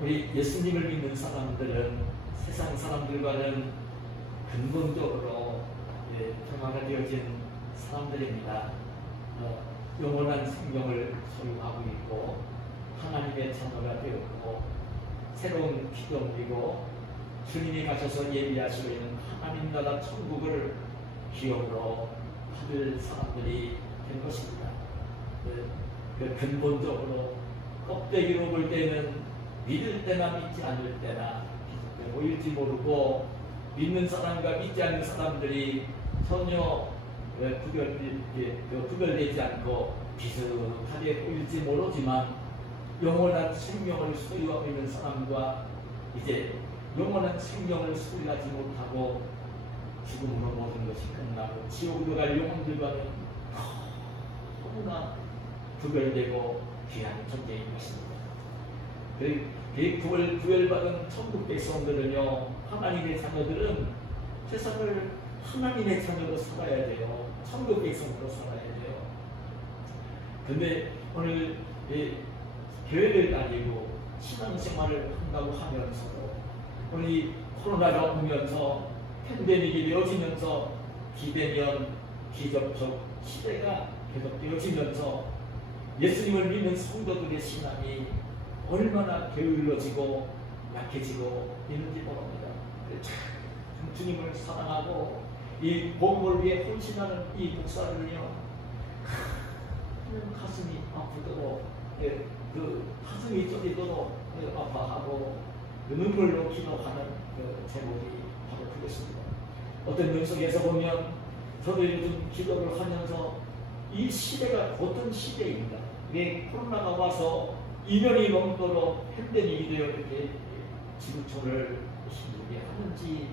우리 예수님을 믿는 사람들은 세상 사람들과는 근본적으로 평화가 되어진 사람들입니다. 영원한 생명을 소유하고 있고 하나님의 자녀가 되었고 새로운 피조물이고 주님이 가셔서 예비하시고 있는 하나님 나라 천국을 기업으로 받을 사람들이 된 것입니다. 근본적으로 껍데기로 볼 때는 믿을 때나 믿지 않을 때나 보일지 모르고 믿는 사람과 믿지 않는 사람들이 전혀 구별되지 않고 비슷하게 보일지 모르지만 영원한 생명을 소유하고 있는 사람과 이제 영원한 생명을 소유하지 못하고 죽음으로 모든 것이 끝나고 지옥으로 갈 영혼들과는 너무나 구별되고 귀한 존재인 것입니다. 구별받은 천국 백성들은요, 하나님의 자녀들은 세상을 하나님의 자녀로 살아야 돼요. 천국 백성으로 살아야 돼요. 근데 오늘 교회를 다니고 신앙생활을 한다고 하면서도 우리 코로나가 오면서 팬데믹이 되어지면서 비대면, 비접촉 시대가 계속되어지면서 예수님을 믿는 성도들의 신앙이 얼마나 게을러지고 약해지고 있는지 모릅니다. 주님을 사랑하고 이 복음을 위해 헌신하는 이 목사들은요, 가슴이 아프도록 그 가슴이 쫄리도록 아파하고 눈물로 기도하는 제목이 바로 그것입니다. 어떤 분석에서 보면 저도 요즘 기도를 하면서 이 시대가 어떤 시대인가, 왜 코로나가 와서 2년이 넘도록 팬데믹이 되어 이렇게 지구촌을 힘들게 하는지,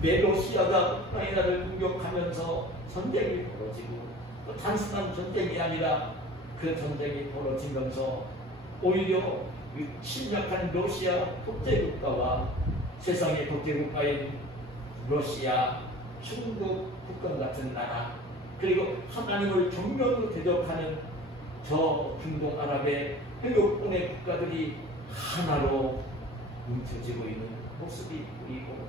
왜 러시아가 우크라이나를 공격하면서 전쟁이 벌어지고 또 단순한 전쟁이 아니라 그 전쟁이 벌어지면서 오히려 침략한 러시아 독재국가와 세상의 독재국가인 러시아, 중국, 북한 같은 나라, 그리고 하나님을 정면으로 대적하는 저 중동아랍의 회복권의 국가들이 하나로 뭉쳐지고 있는 모습이 보이고,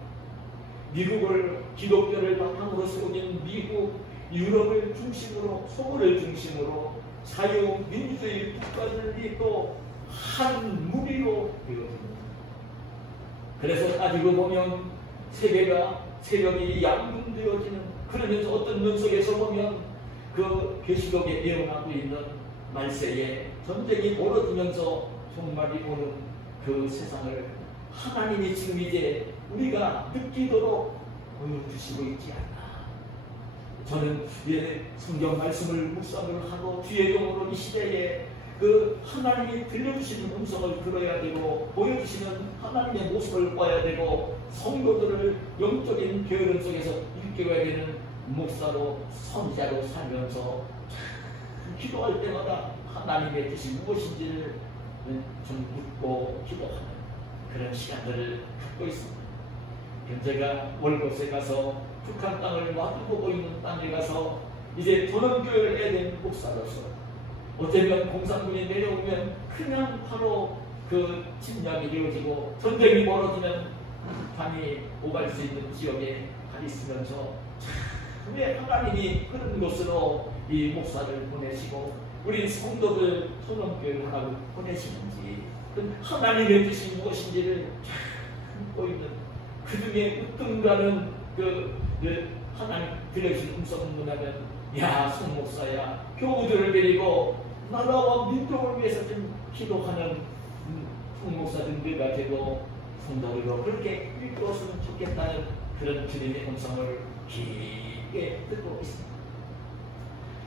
미국을 기독교를 바탕으로 세우는 미국, 유럽을 중심으로, 서구를 중심으로 자유민주주의 국가들이 또 한 무리로 되어집니다. 그래서 따지고 보면 세력이 양분되어지는, 그러면서 어떤 면속에서 보면 그 계시록에 예언하고 있는 말세에 전쟁이 벌어지면서 종말이 오는 그 세상을 하나님이 지금 이제 우리가 느끼도록 보여주시고 있지 않나. 저는 성경 말씀을 묵상을 하고 주의 영으로 이 시대에 그 하나님이 들려주시는 음성을 들어야 되고 보여주시는 하나님의 모습을 봐야 되고 성도들을 영적인 게으름 속에서 일깨워야 되는 목사로, 선지자로 살면서 기도할 때마다 하나님의 뜻이 무엇인지를 좀 묻고 기도하는 그런 시간들을 갖고 있습니다. 현재가 월곳에 가서 북한 땅을 마주보고 있는 땅에 가서 이제 전원교회를 해야 되는 목사로서 어쩌면 공산군이 내려오면 그냥 바로 그 침략이 이루어지고 전쟁이 벌어지면 북한이 오갈 수 있는 지역에 가 있으면서 왜 하나님이 그런 곳으로 이 목사를 보내시고 우리 성도들 전원교회를 하라고 보내시는지, 그 하나님의 뜻이 무엇인지를 잘 보이는 그 중에 으뜸가는 하나님 들려주신 음성을 문하면, 야, 송목사야, 교우들을 데리고 나라와 민족을 위해서 좀 기도하는 송목사들과 되고 성도들로 그렇게 이끌었으면 좋겠다는 그런 주님의 음성을 깊게 듣고 있습니다.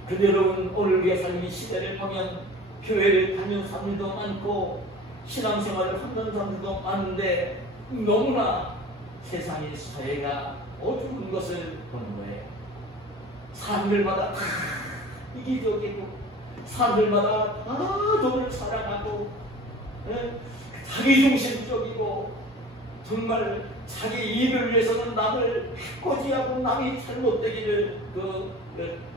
근데 여러분, 오늘 우리가 사는 이 시대를 보면 교회를 다니는 사람들도 많고 신앙생활을 하는 사람들도 많은데 너무나 세상의 사회가 어두운 것을 보는 거예요. 사람들마다 다 이기적이고 사람들마다 다 돈을 사랑하고 자기중심적이고 정말 자기 일을 위해서는 남을 해코지하고 남이 잘못되기를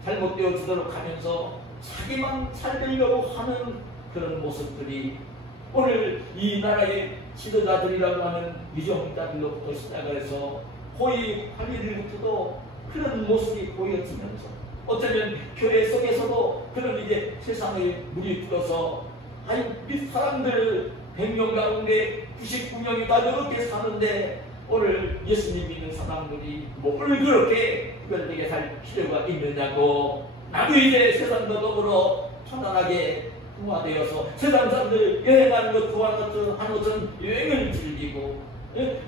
잘못되어지도록 하면서 자기만 잘 되려고 하는 그런 모습들이 오늘 이 나라의 지도자들이라고 하는 유정자들로부터 시작을 해서 호의 관리들부터도 그런 모습이 보여지면서 어쩌면 교회 속에서도 그런 이제 세상의 물이 불어서 아니 이 사람들 100명 가운데 99명이 다 이렇게 사는데 오늘 예수님 믿는 사람들이 뭘 그렇게 특별하게 살 필요가 있느냐고 나도 이제 세상과 더불어 편안하게 통화되어서 세상 사람들 여행하는 것 좋아하는 것처럼 여행을 즐기고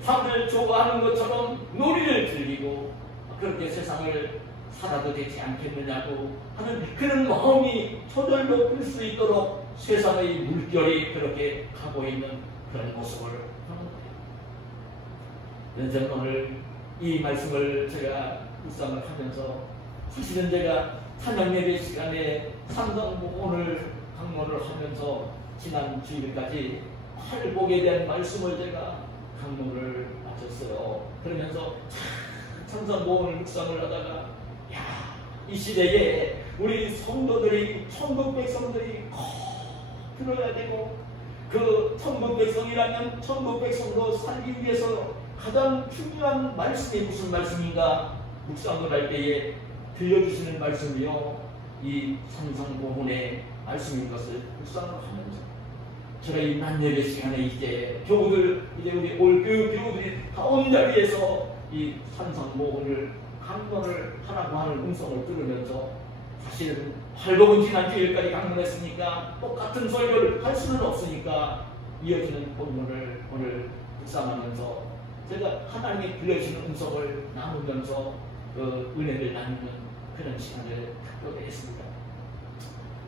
사람들 좋아하는 것처럼 놀이를 즐기고 그렇게 세상을 살아도 되지 않겠느냐고 하는 그런 마음이 저절로 클 수 있도록 세상의 물결이 그렇게 가고 있는 그런 모습을 하는 거예요. 저는 오늘 이 말씀을 제가 묵상을 하면서 사실은 제가 찬양 예배 시간에 산상복원을 강론을 하면서 지난 주일까지 팔복에 대한 말씀을 제가 강론을 마쳤어요. 그러면서 산상복원을 묵상을 하다가 이 시대에 우리 성도들이 천국 백성들이 들어야 되고 그 천국 백성이라면 천국 백성으로 살기 위해서 가장 중요한 말씀이 무슨 말씀인가 묵상을 할 때에 들려주시는 말씀이요 이 산상복원의 말씀인 것을 묵상을 하면서 제가 이 낮예배 시간에 이제 교우들 이제 우리 올교육 교우들이 다 온 자리에서 이 산상복원을 강론을 하라고 하는 음성을 들으면서 사실은 활복은 지난 주일까지 강론했으니까 똑같은 설교를 할 수는 없으니까 이어지는 본문을 오늘 묵상하면서 제가 하나님이 들려주시는 음성을 나누면서 그 은혜를 나누는 그런 시간을 갖게 되었습니다.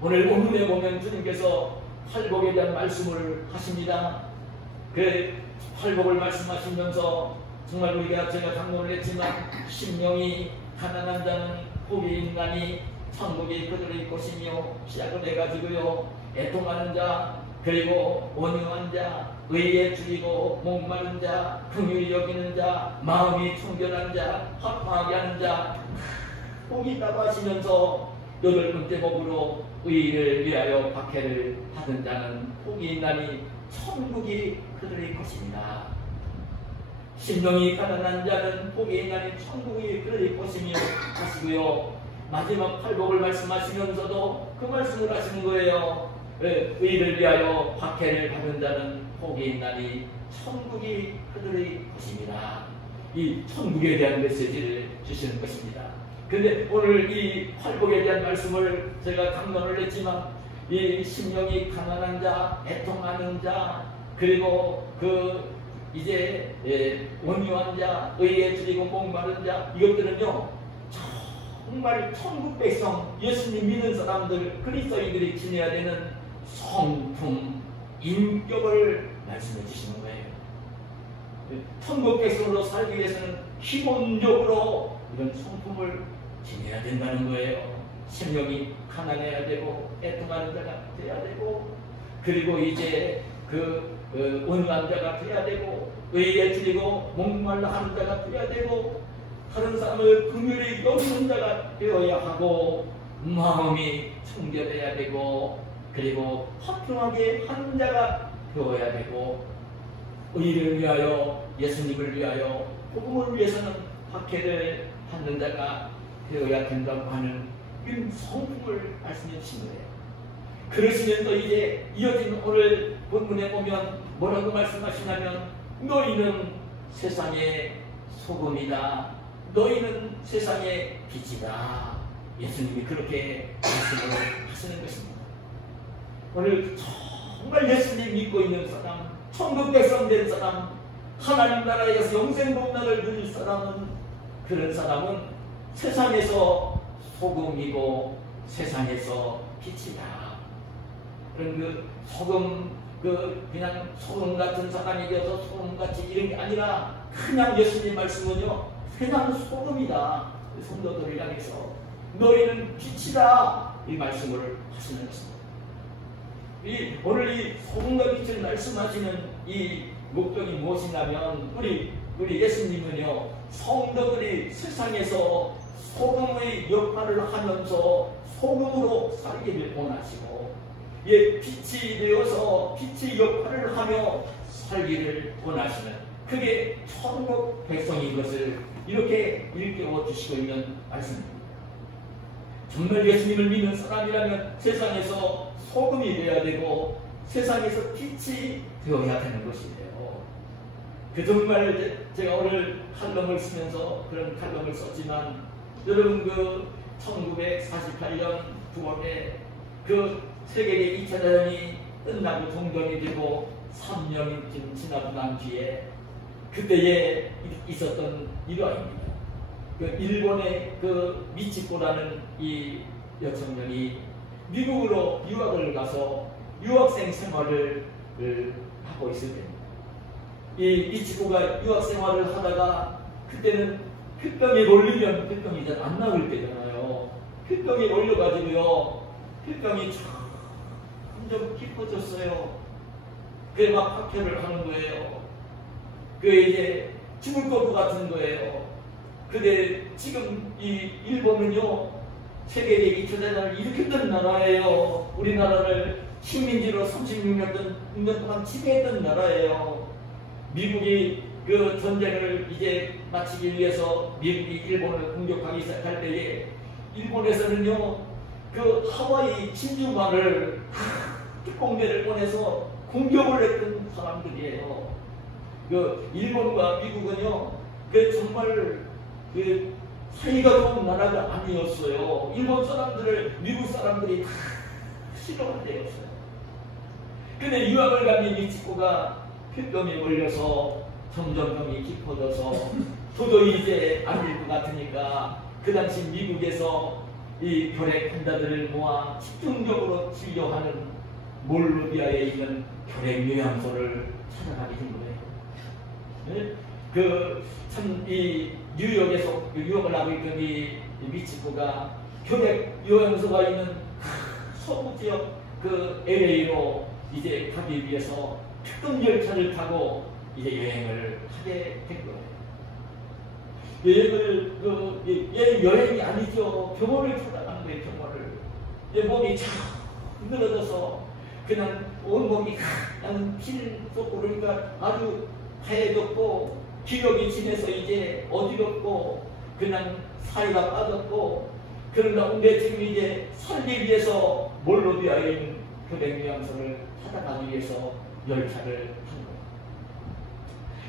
오늘 본문에 보면 주님께서 활복에 대한 말씀을 하십니다. 그 활복을 말씀하시면서 정말 우리가 제가 강론을 했지만 심령이 가난한 자는 복이 있나니 천국이 그들의 것이며 시작을 해가지고요 애통하는 자 그리고 온유한 자 의에 줄이고 목마른 자 긍휼히 여기는 자 마음이 청결한 자 화평하게 하는 자 복이 있다고 하시면서 여덟 번째 복으로 의를 위하여 박해를 받은 자는 복이 있나니 천국이 그들의 것입니다. 심령이 가난한 자는 복이 있나니 천국이 그들의 것이며 하시고요. 마지막 팔복을 말씀하시면서도 그 말씀을 하시는 거예요. 의를 위하여 박해를 받은 자는 복이 있나니 천국이 그들의 것입니다. 이 천국에 대한 메시지를 주시는 것입니다. 그런데 오늘 이 팔복에 대한 말씀을 제가 강론을 했지만 이 심령이 가난한 자, 애통하는 자, 그리고 그 이제 온유한 자, 의에 줄이고 목마른 자 이것들은요 정말 천국 백성, 예수님 믿는 사람들, 그리스도인들이 지내야 되는 성품, 인격을 말씀해 주시는 거예요. 천국 백성으로 살기 위해서는 기본적으로 이런 성품을 지내야 된다는 거예요. 심령이 가난해야 되고 애통하는 자가 돼야 되고 그리고 이제 온유한 자가 돼야 되고 의에 줄이고 목말라 하는 자가 돼야 되고 다른 사람을 긍휼히 여기는 자가 되어야 하고 마음이 청결해야 되고 그리고 화평하게 하는 자가 되어야 되고 의를 위하여 예수님을 위하여 복음을 위해서는 박해를 받는 자가 되어야 된다고 하는 이 성품을 말씀해 주신 거예요. 그러시면서 이제 이어진 오늘 본문에 보면 뭐라고 말씀하시냐면 너희는 세상의 소금이다. 너희는 세상의 빛이다. 예수님이 그렇게 말씀을 하시는 것입니다. 오늘 정말 예수님 믿고 있는 사람, 천국 백성 된 사람, 하나님 나라에서 영생 복락을 누릴 사람은 그런 사람은 세상에서 소금이고 세상에서 빛이다. 그런 그 소금 그냥 소금 같은 사람이 되어서 소금같이 이런 게 아니라 그냥 예수님 말씀은요 그냥 소금이다. 성도들을 향해서 너희는 빛이다 이 말씀을 하시는 것입니다. 오늘 이 소금과 빛을 말씀하시는 이 목적이 무엇이냐면 우리 예수님은요 성도들이 세상에서 소금의 역할을 하면서 소금으로 살기를 원하시고 빛이 되어서 빛의 역할을 하며 살기를 원하시는 그게 천국 백성인 것을 이렇게 일깨워 주시고 있는 말씀입니다. 정말 예수님을 믿는 사람이라면 세상에서 소금이 되어야 되고 세상에서 빛이 되어야 되는 것이에요. 그 정말 제가 오늘 칼럼을 쓰면서 그런 칼럼을 썼지만 여러분 1948년 9월에 세계의 2차 대전이 끝나고 종전이 되고 3년쯤 지나고 난 뒤에 그때에 있었던 일화입니다. 일본의 미치코라는 이 여청년이 미국으로 유학을 가서 유학생 생활을 하고 있을 때입니다. 이 미치코가 유학 생활을 하다가 그때는 폐병에 걸리면 폐병이 잘 안 나올 때잖아요. 폐병에 걸려가지고요. 폐병이 점점 깊어졌어요. 그게 막 학회를 하는 거예요. 그게 이제 죽을 것 같은 거예요. 근데 지금 이 일본은요, 세계의 2차 대전을 일으켰던 나라예요. 우리나라를 식민지로 36년 동안 지배했던 나라예요. 미국이 전쟁을 이제 마치기 위해서 미국이 일본을 공격하기 시작할 때에 일본에서는요, 하와이 진주만을 특공대를 보내서 공격을 했던 사람들이에요. 일본과 미국은요, 정말 사이가 좋은 나라가 아니었어요. 일본 사람들을 미국 사람들이 다 싫어할 때였어요. 근데 유학을 간 이 미치코가 폐병에 걸려서 점점 병이 깊어져서 도저히 이제 안 될 것 같으니까 그 당시 미국에서 이 혈액 환자들을 모아 집중적으로 진료하는 몰로비아에 있는 혈액 요양소를 찾아가게 된 거예요. 이 뉴욕에서 유학을 하고 있던 이 미치코가 혈액 요양소가 있는 서부 지역 LA로 이제 가기 위해서 특급 열차를 타고 이제 여행을 하게 된 거예요. 여행이 아니죠. 병원을 찾아가는 거예요. 병원을. 몸이 참 늘어져서 그냥 온몸이 그냥 피 쏟고 그러니까 아주 하얘졌고 기력이 지내서 이제 어지럽고 그냥 살이가 빠졌고 그런 가운데 지금 이제 살기 위해서 몰로비아에 있는 혈액요양소를 찾아가기 위해서 열차를 탄 거예요.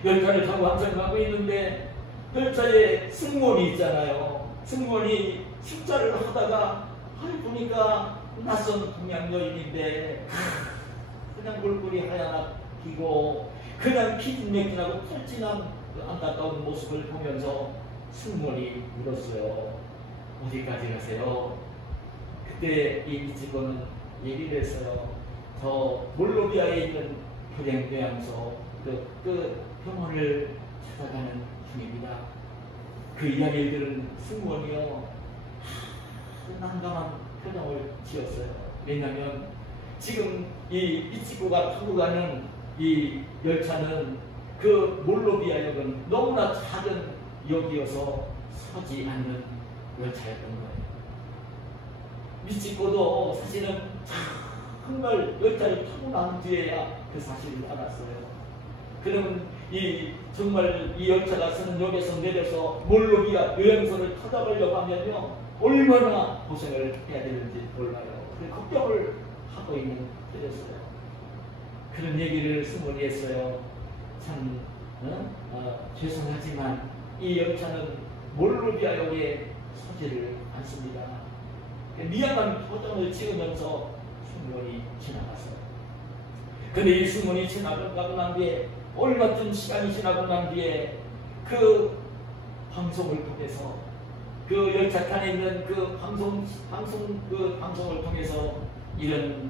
열차를 타고 항상 가고 있는데 열차에 승무원이 있잖아요. 승무원이 식사를 하다가 보니까 낯선 동양 여인인데 그냥 얼굴이 하얗고 그냥 기진맥진하고 탈진한 안타까운 모습을 보면서 승무원이 물었어요. 어디까지 가세요? 그때 이 미치코는 얘기를 했어요. 저 몰로비아에 있는 혈액요양소 그 병원을 찾아가는 중입니다. 그 이야기를 들은 승무원이요, 난감한 표정을 지었어요. 왜냐하면 지금 이 미치코가 타고 가는 이 열차는 몰로비아역은 너무나 작은 역이어서 서지 않는 열차였던 거예요. 미치코도 사실은 정말 열차를 타고 난 뒤에야 그 사실을 알았어요. 그러면 정말 이 열차가 서는 역에서 내려서 몰로비아 요양소를 찾아가려고 하면요, 얼마나 고생을 해야 되는지 몰라요. 걱정을 하고 있는 때였어요. 그런 얘기를 승무원이 했어요. 참 죄송하지만 이 열차는 몰로비아역에 서지를 않습니다. 미안한 표정을 지으면서 승무원이 지나갔어요. 근데 이 승무원이 지나가고 난 뒤에 얼마쯤 시간이 지나고 난 뒤에 그 방송을 통해서 열차칸에 있는 방송을 통해서 이런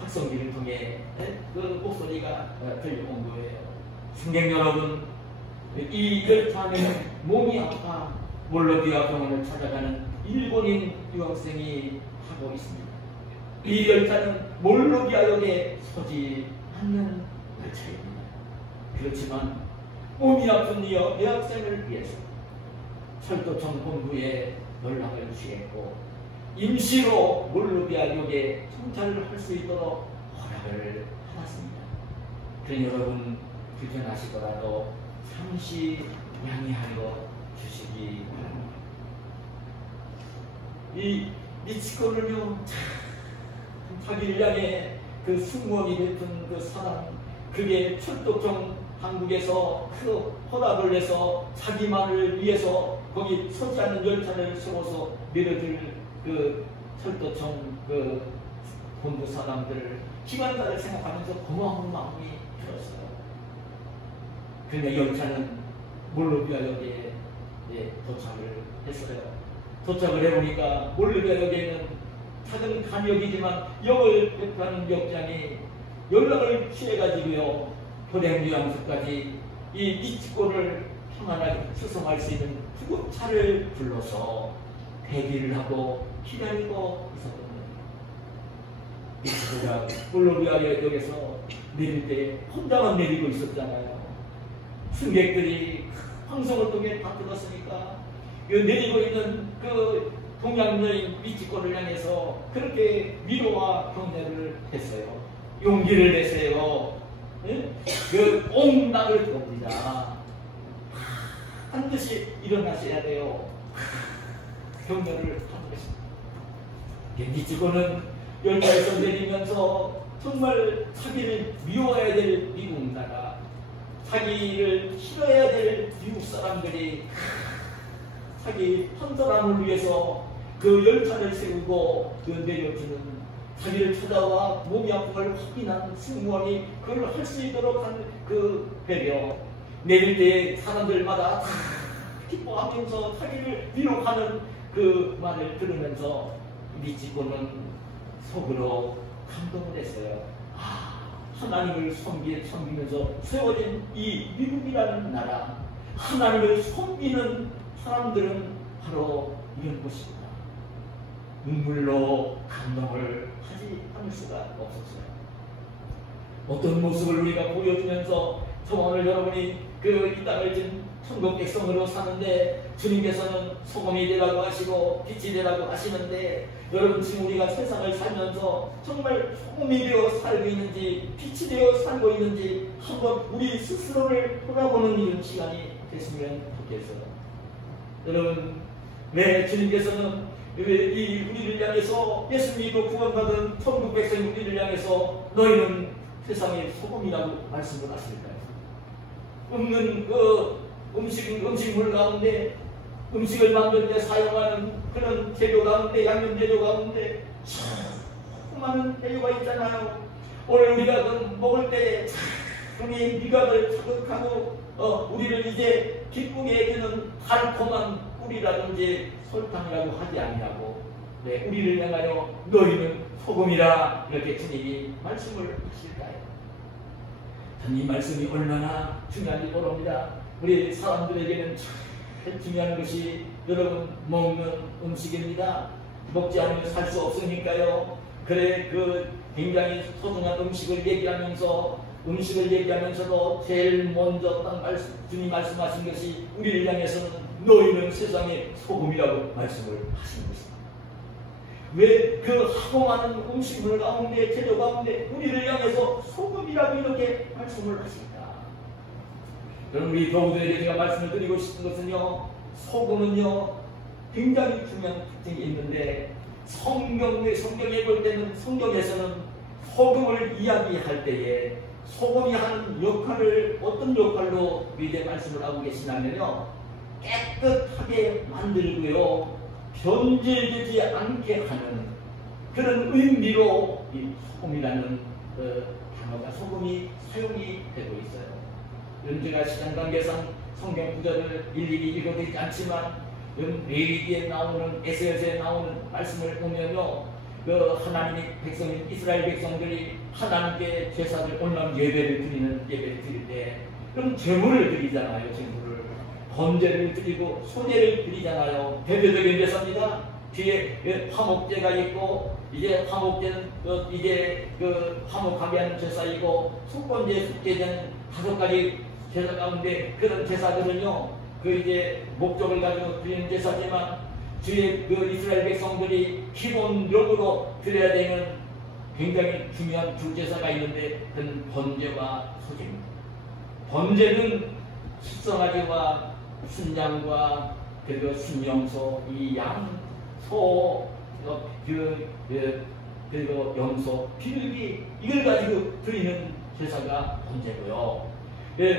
확성기를 통해 목소리가 들려온 거예요. 승객 여러분, 이 열차 안에는 몸이 아파 몰로비아 병원을 찾아가는 일본인 유학생이 타고 있습니다. 이 열차는 몰로비아역에 서지 않는 열차입니다. 그렇지만 몸이 아픈 이 여학생을 위해서 철도청 본부에 연락을 취했고 임시로 몰루비아역에 정차를 할 수 있도록 허락을 받았습니다. 그러니 여러분 불편하시더라도 잠시 양해하여 주시기 바랍니다. 이 미치코는요, 자기를 향해 그 승무원이 됐던 그 사람, 그게 철도청 한국에서 그 허락을 내서 자기만을 위해서 거기 서지 않는 열차를 세워서 밀어줄 그 철도청 그 본부 사람들 기관사를 생각하면서 고마운 마음이 들었어요. 그런데 열차는 몰루비아역에 도착을 했어요. 도착을 해보니까 몰루비아역에는 작은 간역이지만 역을 대표하는 역장이 연락을 취해가지고요, 교량유양소까지 이 미치코를 평안하게 수송할 수 있는 구급차를 불러서 대기를 하고 기다리고 있었거든요. 미치코가 몰루비아역에서 내릴 때 혼자만 내리고 있었잖아요. 승객들이 황성을 통해 다 들었으니까 내리고 있는 그 동양여인 미치코를 향해서 그렇게 위로와 격려를 했어요. 용기를 내세요. 그 옹락을 겁니다. 반드시 일어나셔야 돼요. 격려를 하는 것입니다. 미치코는 열차에서 내리면서 정말 자기를 미워해야 될 미국 나라, 자기를 싫어해야 될 미국 사람들이 자기 한 사람을 위해서 그 열차를 세우고 그 내려주는, 자기를 찾아와 몸이 아픈 걸 확인한 승무원이 그걸 할 수 있도록 한 그 배려, 내릴 때 사람들마다 다 기뻐하면서 자기를 위로하는 그 말을 들으면서 미치코는 속으로 감동을 했어요. 하나님을 섬기면서 세워진 이 미국이라는 나라, 하나님을 섬기는 사람들은 바로 이런 것입니다. 눈물로 감동을 하지 않을 수가 없었어요. 어떤 모습을 우리가 보여주면서 오늘 여러분이 이 땅을 지금 천국 백성으로 사는데 주님께서는 소금이 되라고 하시고 빛이 되라고 하시는데, 여러분 지금 우리가 세상을 살면서 정말 소금이 되어 살고 있는지 빛이 되어 살고 있는지 한번 우리 스스로를 돌아보는 이런 시간이 됐으면 좋겠어요. 여러분, 왜 주님께서는 우리를 향해서 예수님으로 구원받은 천국 백성 우리를 향해서 너희는 세상의 소금이라고 말씀을 하실까요? 없는 그 음식물 가운데, 음식을 만들 때 사용하는 그런 재료 가운데, 양념 재료 가운데 수많은 재료가 있잖아요. 오늘 우리가 그 먹을 때 우리 미각을 자극하고 우리를 이제 기쁘게 해주는 달콤한 꿀이라든지 설탕이라고 하지 않냐고, 우리를 향하여 너희는 소금이라 이렇게 주님이 말씀을 하실까요? 이 말씀이 얼마나 중요한지 모릅니다. 우리 사람들에게는 제일 중요한 것이 여러분 먹는 음식입니다. 먹지 않으면 살 수 없으니까요. 그래, 굉장히 소중한 음식을 얘기하면서도 제일 먼저 주님 말씀하신 것이 우리를 향해서는 너희는 세상의 소금이라고 말씀을 하신 것입니다. 왜 그 하고 많은 음식물 가운데, 재료 가운데 우리를 향해서 소금이라고 이렇게 말씀을 하실까? 여러분, 우리 교우들에게 제가 말씀을 드리고 싶은 것은요, 소금은요 굉장히 중요한 특징이 있는데, 성경에 볼 때는, 성경에서는 소금을 이야기할 때에 소금이 하는 역할을 어떤 역할로 이제 말씀을 하고 계시냐면요, 깨끗하게 만들고요, 변질되지 않게 하는 그런 의미로 이 소금이라는 단어가, 소금이 사용이 되고 있어요. 제가 시간 관계상 성경 구절을 일일이 읽어드리지 않지만 레위기에 나오는, 에스겔서에 나오는 말씀을 보면요, 하나님의 백성인 이스라엘 백성들이 하나님께 제사를 올라온 예배를 드릴 때 그럼 제물을 드리잖아요. 제물을, 번제를 드리고 소제를 드리잖아요. 대표적인 제사입니다. 뒤에 화목제가 있고, 이제 화목제는 화목하게 하는 제사이고, 속번제, 숙제제는 5가지 제사 가운데 그런 제사들은요, 이제 목적을 가지고 드리는 제사지만, 주의 그 이스라엘 백성들이 기본적으로 드려야 되는 굉장히 중요한 주제사가 있는데 그건 번제와 소제입니다. 번제는 숙성아지와 순양과 그리고 순영소, 이 양, 소, 그리고 염소, 비둘기 이걸 가지고 드리는 제사가 번제고요.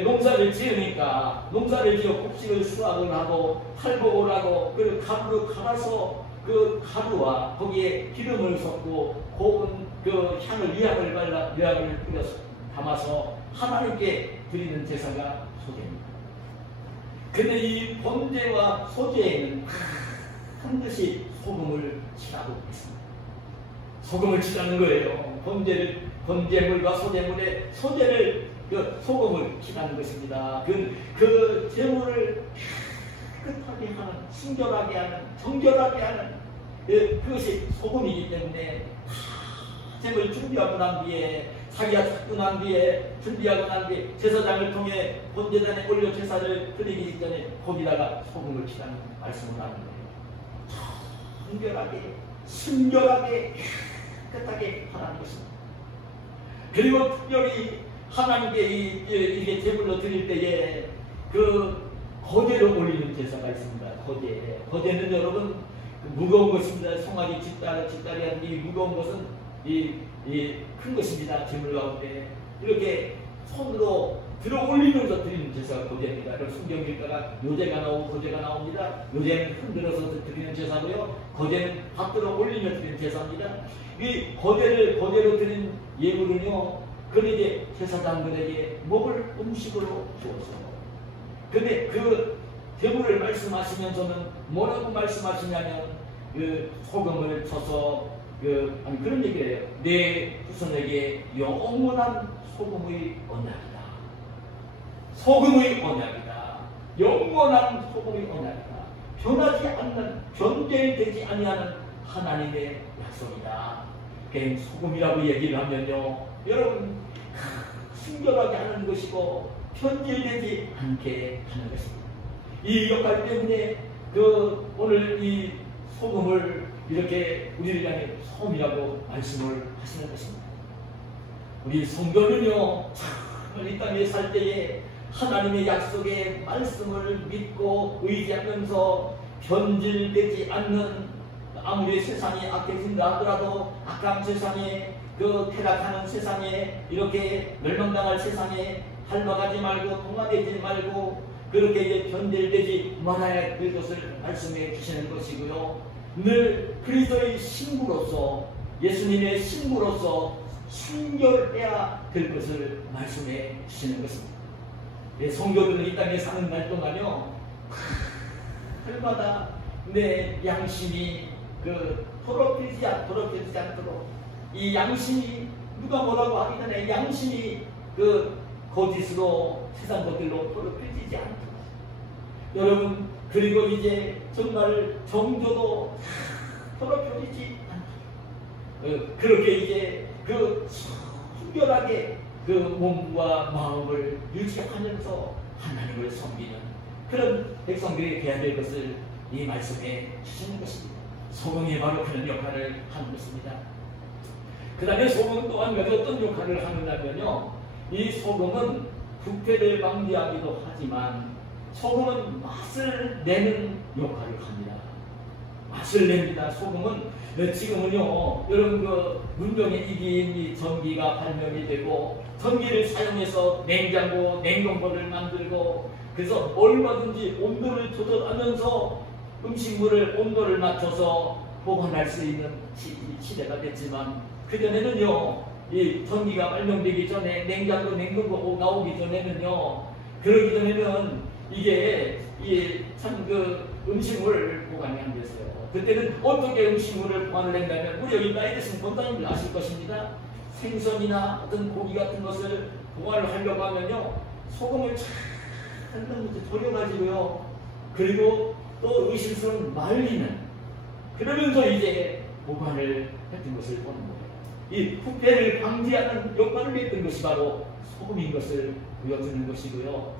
농사를 지으니까 농사를 지어 곡식을 수확을 하고 팔복을 하고 그 가루를 갈아서 그 가루와 거기에 기름을 섞고 고운 그 향을 유향을 뿌려서 담아서 하나님께 드리는 제사가 소제입니다. 근데 이 번제와 소제에는 반드시 소금을 칠하고 있습니다. 소금을 칠하는 거예요. 번제물과 소제물에 소제를 소금을 칠하는 것입니다. 그 제물을 깨끗하게 하는, 순결하게 하는, 정결하게 하는 그것이 소금이기 때문에 제물 준비하고 난 뒤에 자기가 찾고 난 뒤에 준비하고 난 뒤에 제사장을 통해 번제단에 올려 제사를 드리기 전에 거기다가 소금을 칠하는 말씀을 하는 거예요. 정결하게, 순결하게, 깨끗하게 하라는 것입니다. 그리고 특별히 하나님께 이게 제물로 드릴 때에 그 거제를 올리는 제사가 있습니다. 거제는 여러분 무거운 것입니다. 송아지 뒷다리 한 이 무거운 것은 큰 것입니다. 제물 가운데 이렇게 손으로 들어 올리면서 드리는 제사가 거제입니다. 성경 읽다가 요제가 나오고 거제가 나옵니다. 요제는 흔들어서 드리는 제사고요. 거제는 받들어 올리며 드리는 제사입니다. 이 거제로 드린 예물은요, 그는 이제 제사장들에게 먹을 음식으로 주었어요. 근데 그 제물을 말씀하시면서는 뭐라고 말씀하시냐면 그 소금을 쳐서 그런 얘기를 해요. 내 후손에게 영원한 소금의 언약이다. 소금의 언약이다. 영원한 소금의 언약이다. 변하지 않는, 변절되지 아니하는 하나님의 약속이다. 소금이라고 얘기를 하면요, 여러분 순결하게 하는 것이고 변질되지 않게 하는 것입니다. 이 역할 때문에 오늘 이 소금을 이렇게 우리를 향해 소금이라고 말씀을 하시는 것입니다. 우리 성도는요, 이 땅에 살 때에 하나님의 약속의 말씀을 믿고 의지하면서 변질되지 않는, 아무리 세상이 악해진다 하더라도 악한 세상에, 퇴락하는 세상에, 이렇게 멸망당할 세상에 닮아가지 말고 동화되지 말고 그렇게 이제 변질되지 말아야 될 것을 말씀해 주시는 것이고요. 늘 그리스도의 신부로서, 예수님의 신부로서 순결해야 될 것을 말씀해 주시는 것입니다. 성도들은 이 땅에 사는 날 동안요, 날마다 내 양심이 더럽히지 않도록, 이 양심이 누가 뭐라고 하기 전에 양심이 거짓으로 세상 것들로 더럽혀지지 않도록, 여러분, 그리고 이제 정말 정조도 더럽혀지지 않도록, 그렇게 이제 순결하게 몸과 마음을 유지하면서 하나님을 섬기는 그런 백성들이 되어야 될 것을 이 말씀에 주시는 것입니다. 소금이 바로 그런 역할을 하는 것입니다. 그 다음에 소금 또한 어떤 역할을 하느냐면요, 이 소금은 부패를 방지하기도 하지만 소금은 맛을 내는 역할을 합니다. 맛을 냅니다. 소금은 지금은요, 여러분 문명에 이긴 전기가 발명이 되고 전기를 사용해서 냉장고, 냉동고를 만들고, 그래서 얼마든지 온도를 조절하면서 음식물을 온도를 맞춰서 보관할 수 있는 시대가 됐지만, 그전에는요, 이 전기가 발명되기 전에, 냉장고, 냉동고 나오기 전에는요, 그러기 전에는 이게 참 음식물 보관이 안 됐어요. 그때는 어떻게 음식물을 보관을 했냐면, 우리 여기 나이 드신 권사님들 아실 것입니다. 생선이나 어떤 고기 같은 것을 보관을 하려고 하면요, 소금을 잘 졸여가지고요, 그리고 또 의심스러운 말리는, 그러면서 이제 보관을 했던 것을 보는 거예요. 이 부패를 방지하는 역할을 했던 것이 바로 소금인 것을 보여주는 것이고요.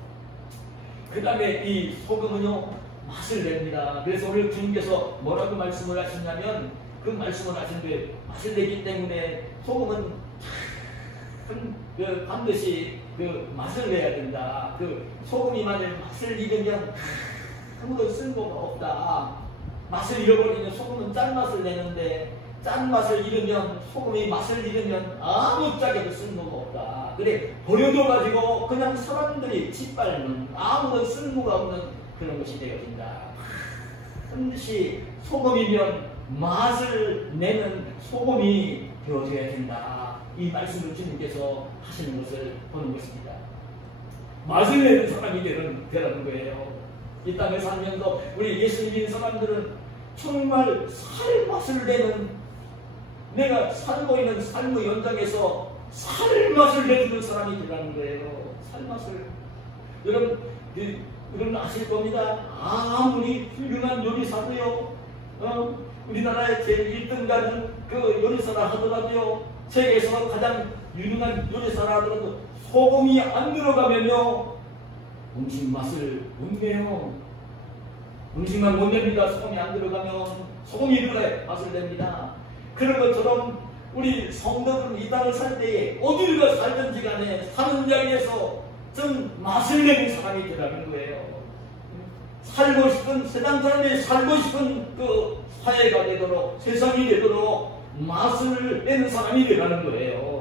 그 다음에 이 소금은요, 맛을 냅니다. 그래서 오늘 주님께서 뭐라고 말씀을 하셨냐면, 그 말씀을 하시는데 맛을 내기 때문에 소금은 반드시 그 맛을 내야 된다. 그 소금이 만약 맛을 잃으면 아무도 쓸모가 없다. 맛을 잃어버리면 소금은 짠맛을 내는데, 짠맛을 잃으면, 소금이 맛을 잃으면 아무 짝에도 쓸모가 없다. 그래 버려둬 가지고 그냥 사람들이 짓밟는 아무런 쓸모가 없는 그런 것이 되어진다. 반드시 소금이면 맛을 내는 소금이 되어져야 된다. 이 말씀을 주님께서 하시는 것을 보는 것입니다. 맛을 내는 사람이 되라는 거예요. 이 땅에 살면서 우리 예수 믿는 사람들은 정말 살맛을 내는, 내가 살고 있는 삶의 연장에서 살맛을 내주는 사람이 되라는 거예요. 살맛을. 여러분 아실 겁니다. 아무리 훌륭한 요리사도요, 우리나라의 제일 1등 가는 그 요리사라 하더라도요, 세계에서 가장 유능한 요리사라 하더라도 소금이 안 들어가면요 음식 맛을 못 내요. 음식만 못 냅니다. 소금이 안 들어가면. 소금이 들어야 맛을 냅니다. 그런 것처럼 우리 성도들은 이 땅을 살 때에 어디를 살든지 간에 사는 자리에서 좀 맛을 내는 사람이 되라는 거예요. 살고 싶은, 세상 사람이 살고 싶은 그 사회가 되도록, 세상이 되도록 맛을 내는 사람이 되라는 거예요.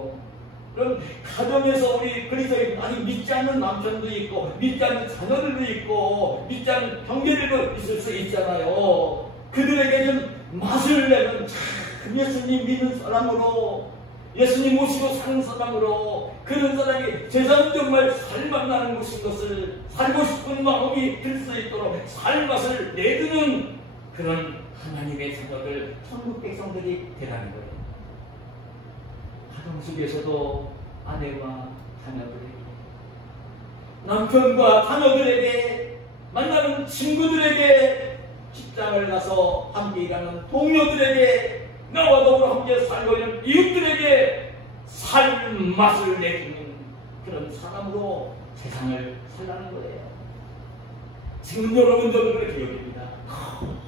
그럼 가정에서 우리 그리스도인, 아니 믿지 않는 남편도 있고, 믿지 않는 자녀들도 있고, 믿지 않는 형제들도 있을 수 있잖아요. 그들에게는 맛을 내는 예수님 믿는 사람으로, 예수님 모시고 사는 사람으로, 그런 사람이 세상 정말 살맛 나는 것을 살고 싶은 마음이 들 수 있도록 살맛을 내주는 그런 하나님의 자녀들, 천국 백성들이 되라는 거예요. 가정 속에서도 아내와 자녀들에게, 남편과 자녀들에게, 만나는 친구들에게, 직장을 가서 함께 일하는 동료들에게, 나와 더불어 함께 살고 있는 이웃들에게 살맛을 내주는 그런 사람으로 세상을 살라는 거예요. 지금 여러분들도 그렇게 여깁니다.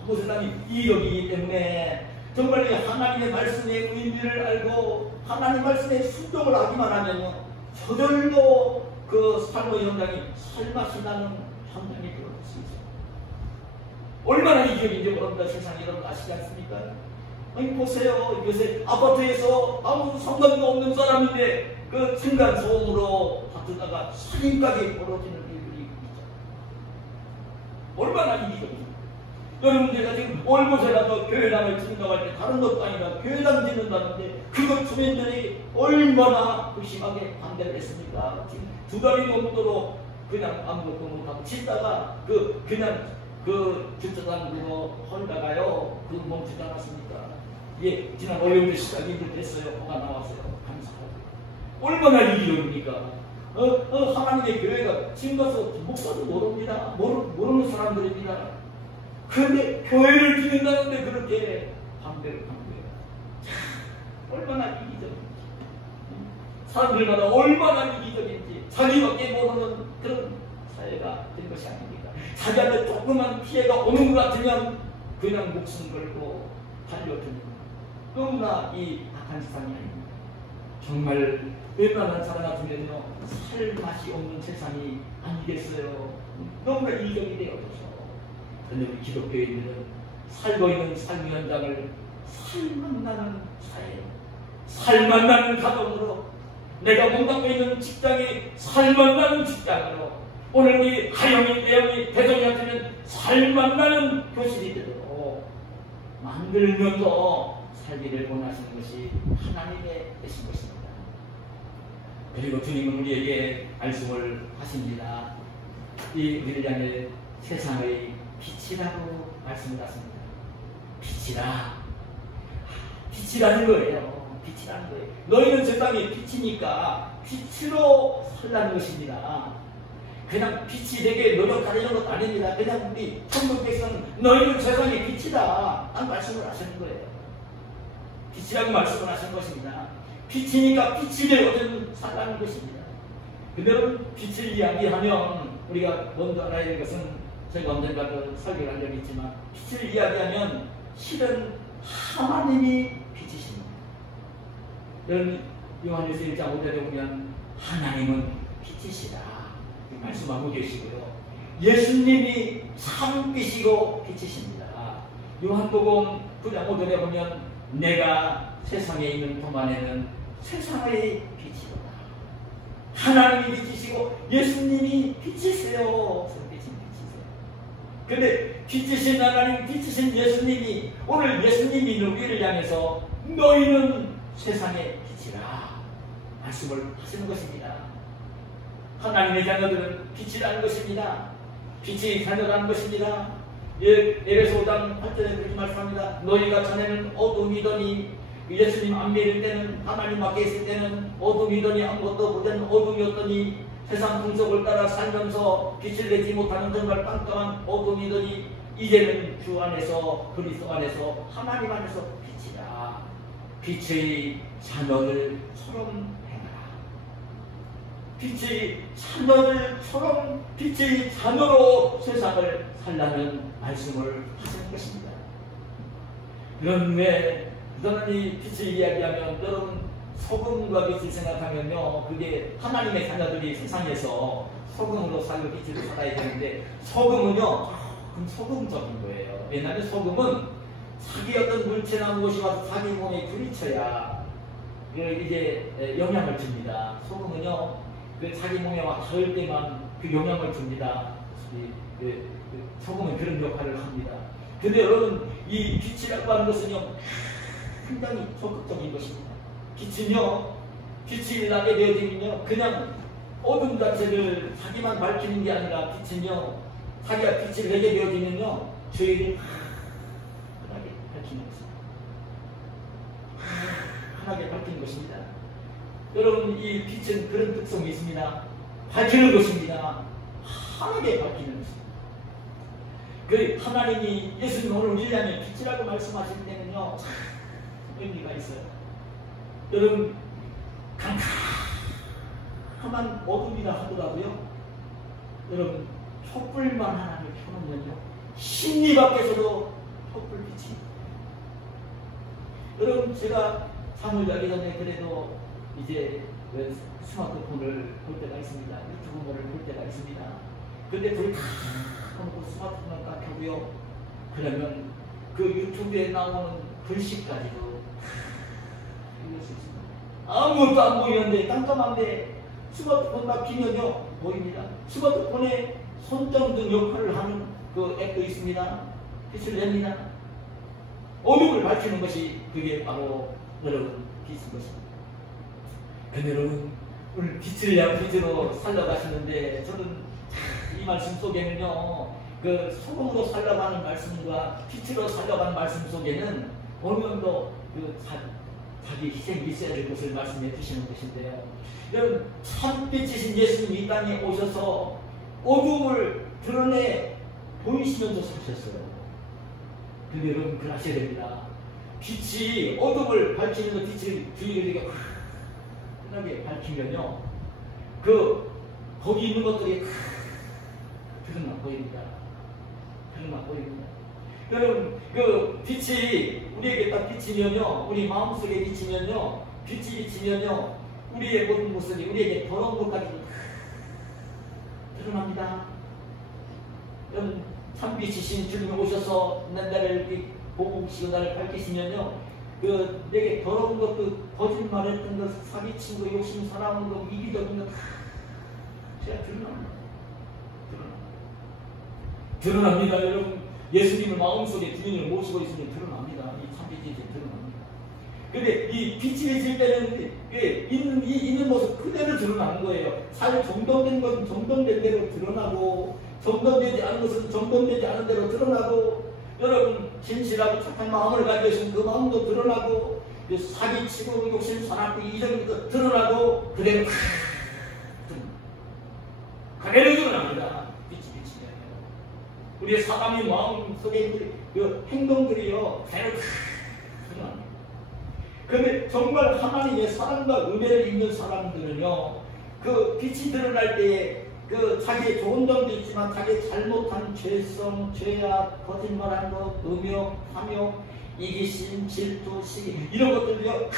그 세상이 이력이기 때문에 정말 하나님의 말씀의 의미를 알고 하나님 말씀에 순종을 하기만 하면요, 저절로 그 삶의 현장이 살맛이 나는 현장이 되어질 수 있어요. 얼마나 이격인지 모릅니다. 세상에 여러분 아시지 않습니까? 아니 보세요. 요새 아파트에서 아무 상관도 없는 사람인데 그 층간소음으로 다투다가 살인까지 벌어지는 일들이 있죠. 얼마나 이기적입니까? 여러분, 제가 지금 월고세라도 교회당을 증정할 때 다른 것도 아니라 교회당 짓는다는데 그것 주민들이 얼마나 심하게 반대를 했습니까? 지금 2달이 넘도록 그냥 아무것도 못하고 짓다가 그냥 주차장으로 헐다가요 그 멈추지 않았습니까? 예, 지난 월요일 시작이 됐어요. 뭐가 나왔어요. 감사하고. 얼마나 이기적입니까? 하나님의 교회가 지금 가서 목사도 모릅니다. 모르는 사람들입니다. 그런데 교회를 짓는다는데 그렇게 반대를 한 거예요. 얼마나 이기적인지. 사람들마다 얼마나 이기적인지 자기밖에 모르는 그런 사회가 된 것이 아닙니까? 자기한테 조그만 피해가 오는 것 같으면 그냥 목숨 걸고 달려드는 너무나 이 악한 세상이 아닙니다. 정말 웬만한 사람 같으면요 살 맛이 없는 세상이 아니겠어요. 너무나 이기적이 되어져서. 그런데 우리 기독교인들은 살고 있는 삶의 현장을 살맛 나는 사회, 살맛 나는 가정으로, 내가 몸담고 있는 직장이 살맛 나는 직장으로, 오늘 우리 하영이, 대영이, 대성이한테는 살맛 나는 교실이 되도록 만들면서 살기를 원하시는 것이 하나님의 뜻인 것입니다. 그리고 주님은 우리에게 말씀을 하십니다. 이 우리를 향해 세상의 빛이라고 말씀을 하십니다. 빛이라. 빛이라는 거예요. 빛이라는 거예요. 너희는 세상의 빛이니까 빛으로 살라는 것입니다. 그냥 빛이 되게 노력하려는 것도 아닙니다. 그냥 우리 천국 백성은 너희는 세상의 빛이다 라는 말씀을 하시는 거예요. 빛이라고 말씀을 하시는 것입니다. 빛이니까 빛이 되어준 살라는 것입니다. 근데 여러분, 빛을 이야기하면 우리가 먼저 알아야 될 것은 제가 언젠가 그 설교를 한 적이 있지만 빛을 이야기하면 실은 하나님이 빛이십니다. 여러분 요한일서 1장 5절에 보면 하나님은 빛이시다 말씀하고 계시고요. 예수님이 참빛이고 빛이십니다. 요한복음 9장 5절에 보면 내가 세상에 있는 동안에는 세상의 빛이로다. 하나님이 빛이시고 예수님이 빛이세요. 근데 빛이신 하나님, 빛이신 예수님이 오늘 예수님이 누구를 향해서 너희는 세상의 빛이라 말씀을 하시는 것입니다. 하나님의 자녀들은 빛이라는 것입니다. 빛이 자녀라는 것입니다. 에베소 5장 8절에 그렇게 말씀합니다. 너희가 전에는 어둠이더니 예수님 안 믿을 때는 하나님 밖에 있을 때는 어둠이더니 아무것도 못된 어둠이었더니 세상 풍속을 따라 살면서 빛을 내지 못하는 정말 깜깜한 어둠이더니 이제는 주 안에서 그리스도 안에서 하나님 안에서 빛이라 빛의 자녀들처럼 행하라. 빛의 자녀들처럼 빛의 자녀로 세상을 살라는 말씀을 하시는 것입니다. 그런 후에 그동안이 빛을 이야기하면 여러분 소금과 빛을 생각하면요 그게 하나님의 자녀들이 세상에서 소금으로 살고 빛으로 살아야 되는데 소금은요 조금 소금적인 거예요. 옛날에 소금은 자기 어떤 물체나 무엇이 와서 자기 몸에 부딪혀야 이제 영향을 줍니다. 소금은요 그 자기 몸에 와 닿을 때만 그 영향을 줍니다. 소금은 그런 역할을 합니다. 근데 여러분 이 빛이라고 하는 것은요 상당히 적극적인 것입니다. 빛은요, 빛이 나게 되어지면요, 그냥 어둠 자체를 자기만 밝히는 게 아니라 빛은요, 자기가 빛을 내게 되어지면요, 저희를 환하게 밝히는 것입니다. 환하게 밝히는 것입니다. 여러분, 이 빛은 그런 특성이 있습니다. 밝히는 것입니다. 환하게 밝히는 것입니다. 그 하나님이 예수님 오늘 우리 향해 빛이라고 말씀하실 때는요, 참 의미가 있어요. 여러분 캄캄한 어둠이라 하더라도요 여러분 촛불만 하나를 켜놓으면요 심리 밖에서도 촛불빛이 여러분 제가 잠을 자기 전에 그래도 이제 스마트폰을 볼 때가 있습니다. 유튜브를 볼 때가 있습니다. 근데 불 다 켜놓고 스마트폰을 딱 켜고요 그러면 그 유튜브에 나오는 글씨까지도 아무것도 안 보이는데 깜깜한데 스마트폰 딱 키면요 보입니다. 스마트폰에 손전등 역할을 하는 그 앱도 있습니다. 빛을 냅니다. 어둠을 밝히는 것이 그게 바로 여러분 빛인 것입니다. 근데 여러분 오늘 빛을 향 빛으로 살려가시는데 저는 이 말씀 속에는요 그 소금으로 살려가는 말씀과 빛으로 살려가는 말씀 속에는 어느 정도 그 자기 희생이 있어야 될 것을 말씀해 주시는 것인데요. 여러분 참빛이신 예수님이 이 땅에 오셔서 어둠을 드러내 보이시면서 사셨어요. 근데 여러분 그러셔야 됩니다. 빛이 어둠을 밝히면서 빛을 주위를 환하게 밝히면요 거기 있는 것들이 드러나 보입니다. 드러나 보입니다. 여러분 그 빛이 우리에게 딱 비치면요 우리 마음속에 비치면요 빛이 비치면요 우리의 모든 모습이 우리에게 더러운 것까지 드러납니다. 여러분 참빛이신 주님이 오셔서 나를 보시고 나를 밝히시면요 내게 더러운 것도 거짓말했던 것 사기친 거 욕심 사랑하는 거 이기적인 거 제가 드러납니다. 여러분 예수님을 마음속에 주인을 모시고 있으면 드러납니다. 이 참빛이 드러납니다. 근데 이 빛이 비칠 때는 있는 모습 그대로 드러나는 거예요. 잘 정돈된 것은 정돈된 대로 드러나고 정돈되지 않은 것은 정돈되지 않은 대로 드러나고 여러분 진실하고 착한 마음을 가지고 계신 그 마음도 드러나고 사기치고 욕심 사납고 이적인 것도 드러나고 그대로 그대로 드러납니다. 우리의 사람의 마음 속에 있는 그 행동들이요, 그대로 드러납니다. 그런데 정말 하나님의 사랑과 은혜를 입는 사람들은요, 그 빛이 드러날 때에 그 자기의 좋은 점도 있지만 자기의 잘못한 죄성, 죄악, 거짓말한 것, 음욕, 탐욕, 이기심, 질투, 시기 이런 것들도요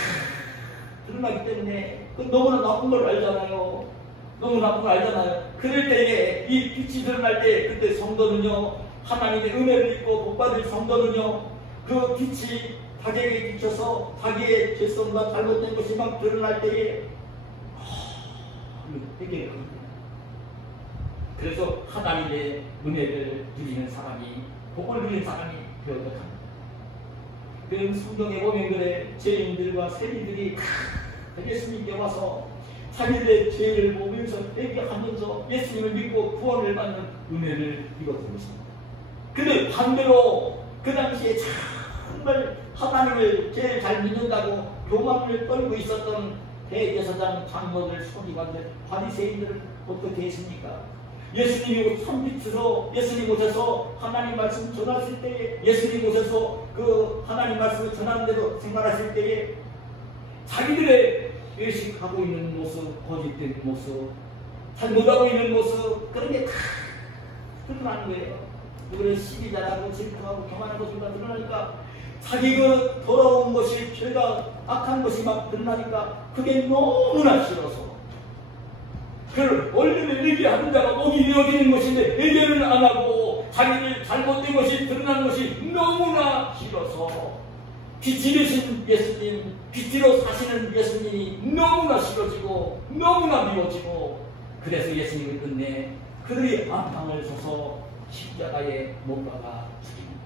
드러나기 때문에 그 너무나 나쁜 걸 알잖아요. 너무 나쁜 걸 알잖아요. 그럴 때에 이 빛이 드러날 때 그때 성도는요 하나님의 은혜를 입고 복받을 성도는요 그 빛이 자기에게 비춰서 자기의 죄성과 잘못된 것이 막 드러날 때에 되게 그래서 하나님의 은혜를 누리는 사람이 복을 누리는 사람이 되어야 합니다. 그 성경에 보면 그래 죄인들과 세리들이 예수님께 와서 자기들의 죄를 보면서 회개하면서 예수님을 믿고 구원을 받는 은혜를 입었던 것입니다. 근데 반대로 그 당시에 정말 하나님을 제일 잘 믿는다고 교만을 떨고 있었던 대제사장, 장로들, 서기관들, 바리새인들은 어떻게 했습니까? 예수님이 선빛으로 예수님 오셔서 하나님 말씀 전하실 때에 예수님 오셔서 그 하나님 말씀을 전하는 대로 생활하실 때에 자기들의 의식하고 있는 모습, 거짓된 모습, 잘못하고 있는 모습 그런 게 다 드러나는 거예요. 그걸 시기 잘하고 질투하고 교만한 것이 다 드러나니까 자기 그 더러운 것이 죄가 악한 것이 막 드러나니까 그게 너무나 싫어서 그걸 원래는 얘기하는 자가 목이 이어지는 것인데 얘기를 안 하고 자기를 잘못된 것이 드러나는 것이 너무나 싫어서 빛이 되신 예수님, 빛으로 사시는 예수님이 너무나 싫어지고 너무나 미워지고 그래서 예수님을 끝내 그들이 안방을 서서 십자가에 못 박아 죽입니다.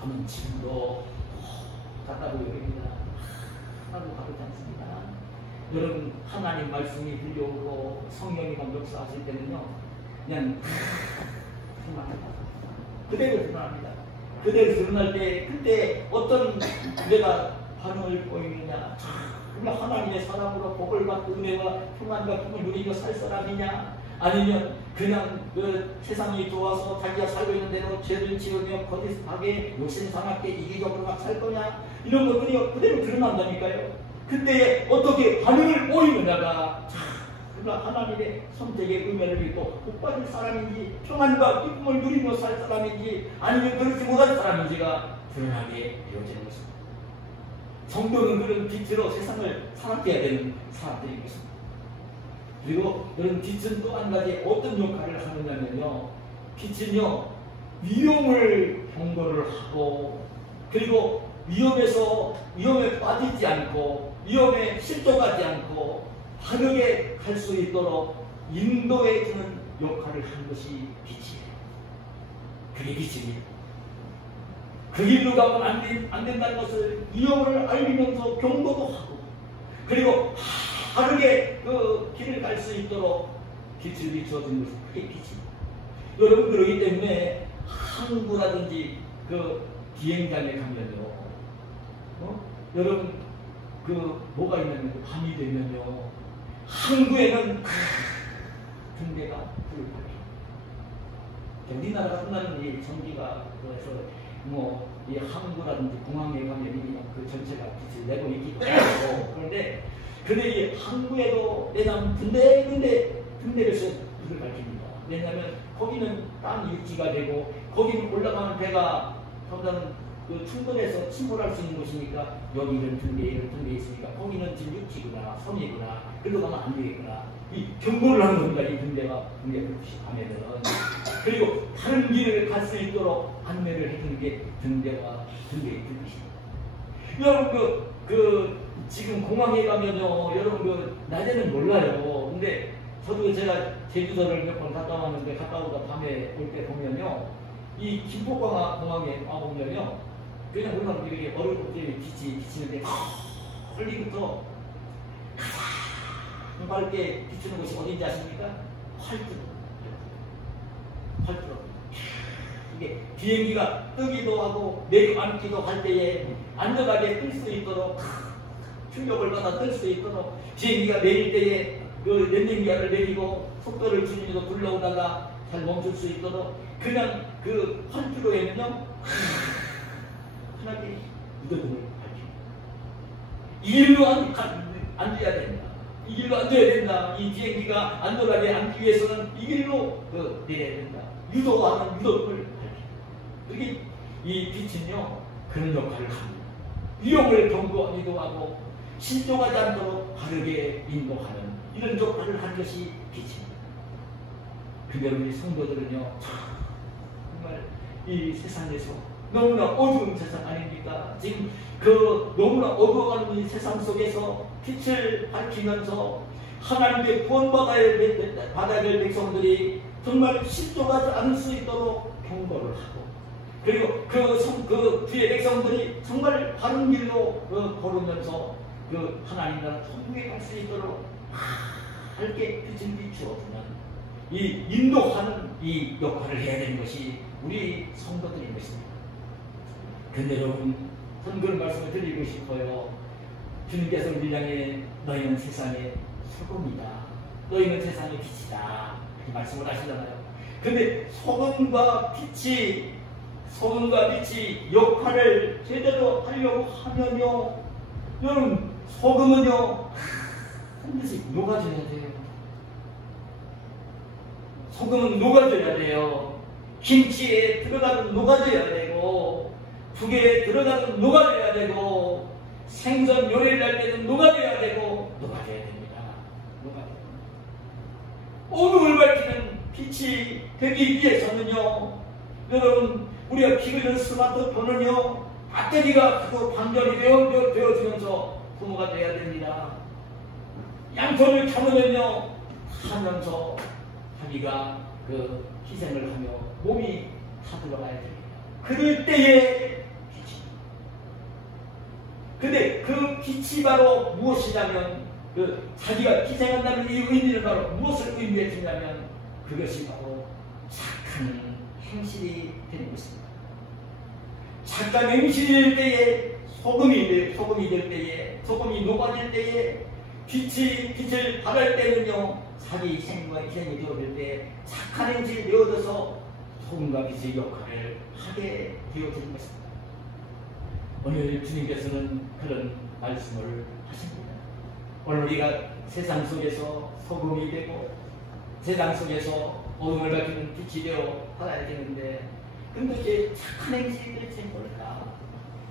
저는 지금도 답답하고 여깁니다. 하나도 다르지 않습니다. 여러분 하나님 말씀이 들려오고 성령이 막 역사하실 때는요 그냥 그대로 드러납니다. 그대로 드러날 때 그때 어떤 내가 반응을 보이느냐 그냥 하나님의 사람으로 복을 받고 은혜와 평안과 꿈을 누리며 살 사람이냐 아니면 그냥 그 세상이 좋아서 자기가 살고 있는 대로 죄를 지으며 거짓하게 욕심상하게 이기적으로 막 살 거냐 이런 것들이 그대로 드러난다니까요. 그때 어떻게 반응을 보이느냐가 그가 하나님의 선택의 은혜를 믿고 복받을 사람인지 평안과 기쁨을 누리며 살 사람인지 아니면 그렇지 못할 사람인지가 드러나게 되어지는 것입니다. 성도는 그런 빛으로 세상을 살아가야 되는 사람들인 것입니다. 그리고 여러분 빛은 또 한 가지 어떤 역할을 하느냐면요 빛은요 위험을 경고를 하고 그리고 위험에 빠지지 않고 위험에 실족하지 않고 바르게 갈 수 있도록 인도해주는 역할을 하는 것이 빛이에요. 그게 빛입니다. 그 길로 가면 안 된다는 것을 위험을 알리면서 경고도 하고 그리고 바르게 그 길을 갈 수 있도록 빛을 비춰주는 것이 그게 빛입니다. 여러분 그러기 때문에 항구라든지 그 비행장에 가면요 여러분 그 뭐가 있냐면 밤이 되면요 항구에는 등대가 불을 밝혀요. 우리나라 같은 나라는 이 전기가 그래서 뭐 이 항구라든지 공항에 가면 그 전체가 빛을 내고 있기도 하고 그런데 이 항구에도 내놓은 등대를 써서 불을 밝힙니다. 왜냐하면 거기는 땅 육지가 되고 거기는 올라가는 배가 점점 그 충돌해서 침몰할 수 있는 곳이니까 여기는 등대 있으니까 거기는 지금 육지구나 섬이구나 그리고 가면 안 되겠구나 이 경고를 하는 겁니다. 이 등대가 그것이 가면은 그리고 다른 길을 갈 수 있도록 안내를 해주는 게 등대의 뜻입니다. 여러분 지금 공항에 가면요 여러분 그 낮에는 몰라요. 근데 저도 제가 제주도를 몇 번 갔다 왔는데 갔다 오다 밤에 올 때 보면요 이 김포공항에 와보면요 그냥 우리가 이렇게 어릴 때 빛이 비치는데 멀리부터 가장 밝게 비추는 곳이 어딘지 아십니까? 활주로. 이게 비행기가 뜨기도 하고 내려앉기도 할 때에 안전하게 뜰 수 있도록 충격을 받아 뜰 수 있도록 비행기가 내릴 때에 그 랜딩기어를 내리고 속도를 줄이고 굴러오다가 잘 멈출 수 있도록 그냥 그 활주로에는요 하나님께 무덤을 밝힙니다. 이리로 앉아야 됩니다. 이 길로 앉아야 된다. 이 비행기가 안전하게 앉기 위해서는 이 길로 내려야 된다. 유도하는 유도를 밝힌다. 이 빛은요, 그런 역할을 합니다. 위험을 경고하기도 하고 실종하지 않도록 바르게 인도하는 이런 역할을 하는 것이 빛입니다. 근데 우리 성도들은요, 정말 이 세상에서 너무나 어두운 세상 아닙니까? 지금 그 너무나 어두워가는 이 세상 속에서 빛을 밝히면서 하나님께 구원받아야 될 백성들이 정말 실족하지 않을 수 있도록 경고를 하고, 그리고 그 뒤에 백성들이 정말 바른 길로 걸으면서 그 하나님 나라 천국에 갈 수 있도록 밝게 빛을 비추어주는 이 인도하는 이 역할을 해야 되는 것이 우리 성도들인 것입니다. 근데 여러분, 저는 그런 말씀을 드리고 싶어요. 주님께서 우리 향해 너희는 세상의 소금이다. 너희는 세상의 빛이다. 이 말씀을 하시잖아요. 근데 소금과 빛이 역할을 제대로 하려고 하면요, 여러분, 소금은요, 반드시 녹아져야 돼요. 소금은 녹아져야 돼요. 김치에 들어가면 녹아져야 되고, 국에 들어가면 녹아져야 되고, 생선 요리를 할 때는 녹아져야 되고, 녹아져야 됩니다. 녹아져야 됩니다. 어둠을 밝히는 빛이 되기 위해서는요, 여러분, 우리가 기르는 스마트폰은요, 배터리가 계속 방전이 되어지면서 부모가 되어야 됩니다. 양손을 잡으면요, 하면서 자기가 희생을 하며 몸이 다 들어가야 됩니다. 그럴 때에 빛이. 근데 그 빛이 바로 무엇이냐면, 자기가 희생한다는 이 의미는 바로 무엇을 의미해주냐면, 그것이 바로 착한 행실이 되는 것입니다. 착한 행실이 될 때에, 소금이 될 때에, 소금이 녹아질 때에, 빛을 발할 때는요, 자기 희생과 희생이 되어질 때 착한 행실이 되어져서 소금과 빛의 역할을 하게 되어지는 것입니다. 오늘 주님께서는 그런 말씀을 하십니다. 오늘 우리가 세상 속에서 소금이 되고 세상 속에서 어둠을 밝히는 빛이 되어 살아야 되는데, 근데 이제 착한 행실이 될지 뭘까?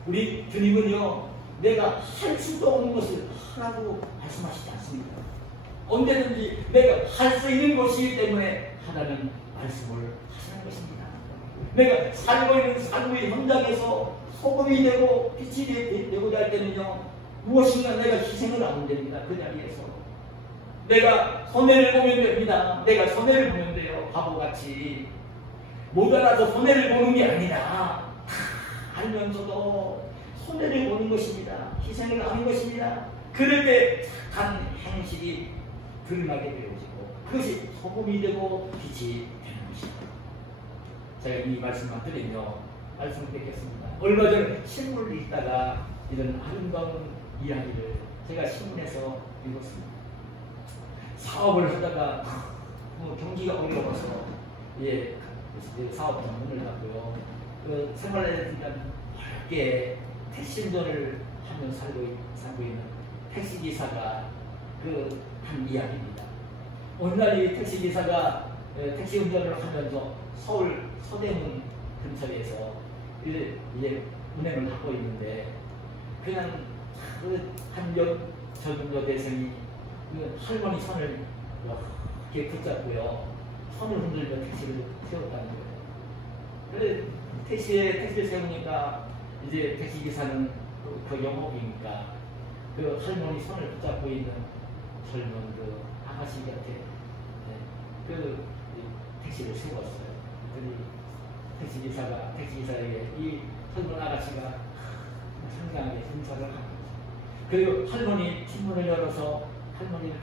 우리 주님은요, 내가 할 수도 없는 것을 하라고 말씀하시지 않습니다. 언제든지 내가 할 수 있는 것이기 때문에 하라는 말씀을 하시는 것입니다. 내가 살고 있는 삶의 현장에서 소금이 되고 빛이 되고자 할 때는요, 무엇인가 내가 희생을 하면 됩니다. 그 자리에서 내가 손해를 보면 됩니다. 내가 손해를 보면 돼요. 바보같이 모자라서 손해를 보는 게 아니라 알면서도 손해를 보는 것입니다. 희생을 하는 것입니다. 그럴 때 착한 행실이 드러나게 되어지고, 그것이 소금이 되고 빛이 되는 것입니다. 제가 이 말씀만 드리며 말씀을 뵙겠습니다. 얼마 전에 신문을 읽다가 이런 아름다운 이야기를 제가 신문에서 읽었습니다. 사업을 하다가 경기가 어려워서 사업장 문을 닫고요, 생활에 대한 밝게 택시 운전을 하며 살고 있는 택시기사가 한 이야기입니다. 어느 날 이 택시기사가 택시 운전을 하면서 서울 서대문 근처에서 이제 운행을 하고 있는데, 그냥 한 젊은 여대생이 할머니 손을 이렇게 붙잡고요, 손을 흔들며 택시를 세웠다는 거예요. 그래 택시를 세우니까 이제 택시기사는 그 영업이니까 그 할머니 손을 붙잡고 있는 젊은 그 아가씨 곁에 택시를 세웠어요. 택시기사에게 이 젊은 아가씨가 상냥하게 인사를 하는 거죠. 그리고 할머니 뒷문을 열어서 할머니를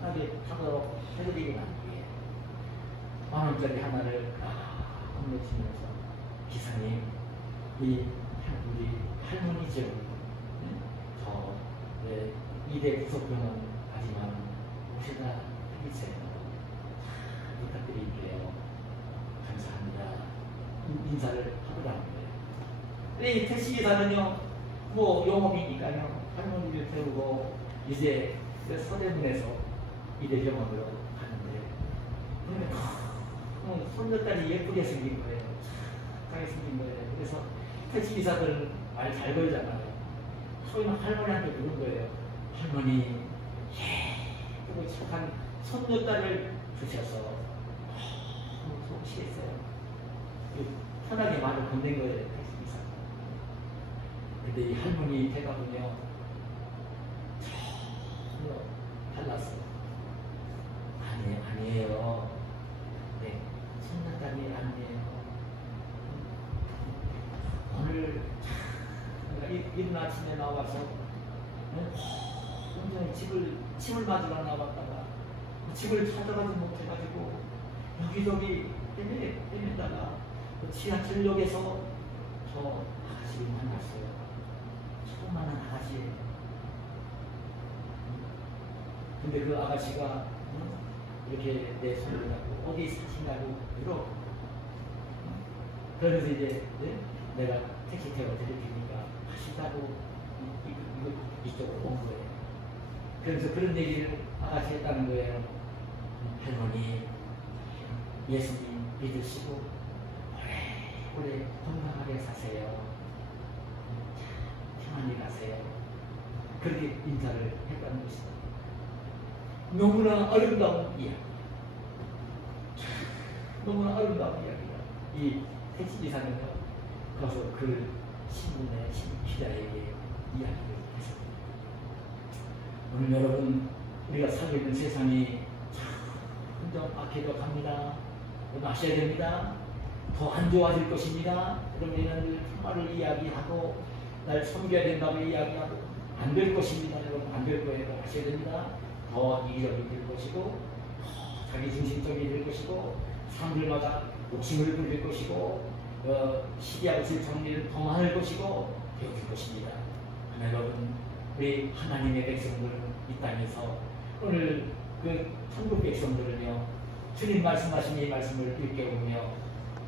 편하게 타도록 해드리고 난 뒤에 10,000원짜리 하나를 건네주면서, 기사님, 우리 할머니죠. 저 2대 구속병원 하지만 오시다 해주세요. 부탁드릴게요. 감사합니다. 인사를 하더라고요. 근데 이 택시기사는요, 영업이니까요, 할머니를 태우고 이제 그래서 서대문에서 이대병원으로 갔는데 손녀딸이 예쁘게 생긴 거예요. 착하게 생긴 거예요. 그래서 택시기사들은 말 잘 걸잖아요. 소위는 할머니한테 그런 거예요. 할머니 예쁘고 착한 손녀딸을 주셔서 너무 속시했어요. 편하게 말을 건넨 거예요. 택시기사. 근데 이 할머니 대답은요 전혀 달랐어요. 아니에요. 네, 손녀딸이 아니에요. 오늘 이른 아침에 나와서 온전히 집을 맞으러 나왔다가 집을 찾아가지 못해가지고 여기저기 헤매다가 지하철역에서 저 아가씨를 만났어요. 처음 만난 아가씨예요. 근데 그 아가씨가 이렇게 내 손을 잡고 어디 사신다고 물어. 그래서 이제 내가 택시 태워 드릴 테니까 하시다고 이쪽으로 온 거예요. 그래서 그런 얘기를 아가씨 했다는 거예요. 할머니 예수님 믿으시고 오래 건강하게 사세요. 편안히 가세요. 그렇게 인사를 했다는 것이다. 너무나 아름다운 이야기. 너무나 아름다운 이야기다. 이 택시기사는 가서 그 신문의 기자에게 이야기를 했습니다. 오늘 여러분 우리가 살고 있는 세상이 점점 악해져 갑니다. 마셔야 됩니다. 더 안 좋아질 것입니다. 여러분 평화를 이야기하고 날 섬겨야 된다고 이야기하고 안 될 것입니다. 여러분 안 될 거예요. 마셔야 됩니다. 더 이기적이 될 것이고 자기중심적이 될 것이고 사람들마다 욕심을 부릴 것이고 시기하고 정리를 더 많을 것이고 되어질 것입니다. 여러분 우리 하나님의 백성들 이 땅에서 오늘 그 천국 백성들은요 주님 말씀하신 이 말씀을 일깨우며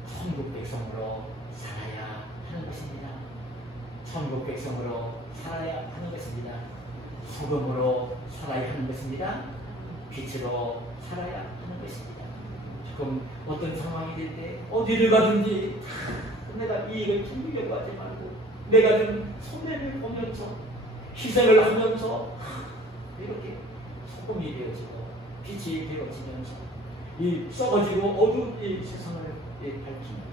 천국 백성으로 살아야 하는 것입니다. 천국 백성으로 살아야 하는 것입니다. 소금으로 살아야 하는 것입니다. 빛으로 살아야 하는 것입니다. 조금 어떤 상황이 될 때 어디를 가든지 내가 이익을 챙기려고 하지 말고 내가 좀 손해를 보면서 희생을 하면서 이렇게 소금이 되어지고 빛이 되어지면서 이 썩어지고 어두운 이 세상을 밝히면서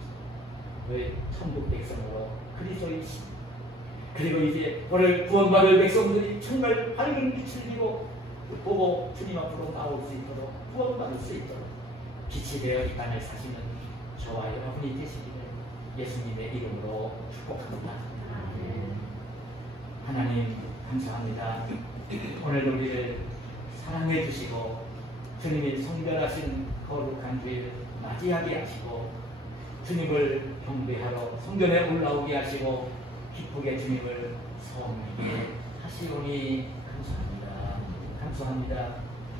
왜 천국 백성으로 그리스도의 신 그리고 이제 오늘 구원받을 백성들이 정말 밝은 빛을 보고 주님 앞으로 나올 수 있도록 구원받을 수 있도록 빛이 되어 이 땅을 사시는 저와 여러분이 되시기를 예수님의 이름으로 축복합니다. 하나님 감사합니다. 오늘 우리를 사랑해 주시고 주님이 성별하신 거룩한 주일 맞이하게 하시고 주님을 경배하러 성전에 올라오게 하시고 기쁘게 주님을 섬기게 하시오니 감사합니다.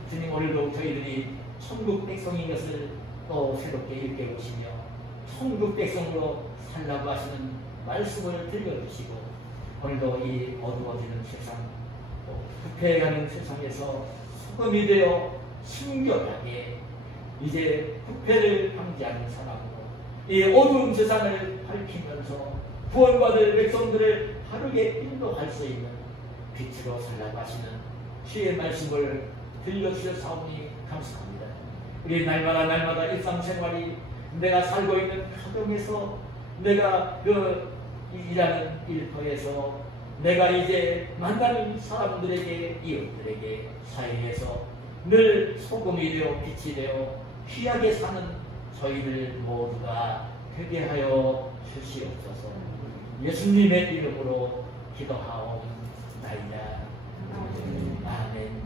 주님 오늘도 저희들이 천국 백성인 것을 또 새롭게 일깨우시며 천국 백성으로 살라고 하시는 말씀을 들려주시고 오늘도 이 어두워지는 세상 부패해가는 세상에서 소금이 되어 순결하게 이제 부패를 방지하는 사람으로 이 어두운 세상을 밝히면서 구원받을 백성들을 바르게 인도할 수 있는 빛으로 살라고 하시는 주의 말씀을 들려주셔서오니 감사합니다. 우리 날마다 일상생활이 내가 살고 있는 가정에서 내가 일하는 일터에서 내가 이제 만나는 사람들에게 이웃들에게 사회에서 늘 소금이 되어 빛이 되어 귀하게 사는 저희들 모두가 되게 하여 주시옵소서. 예수님의 이름으로 기도하옵나이다. 아멘.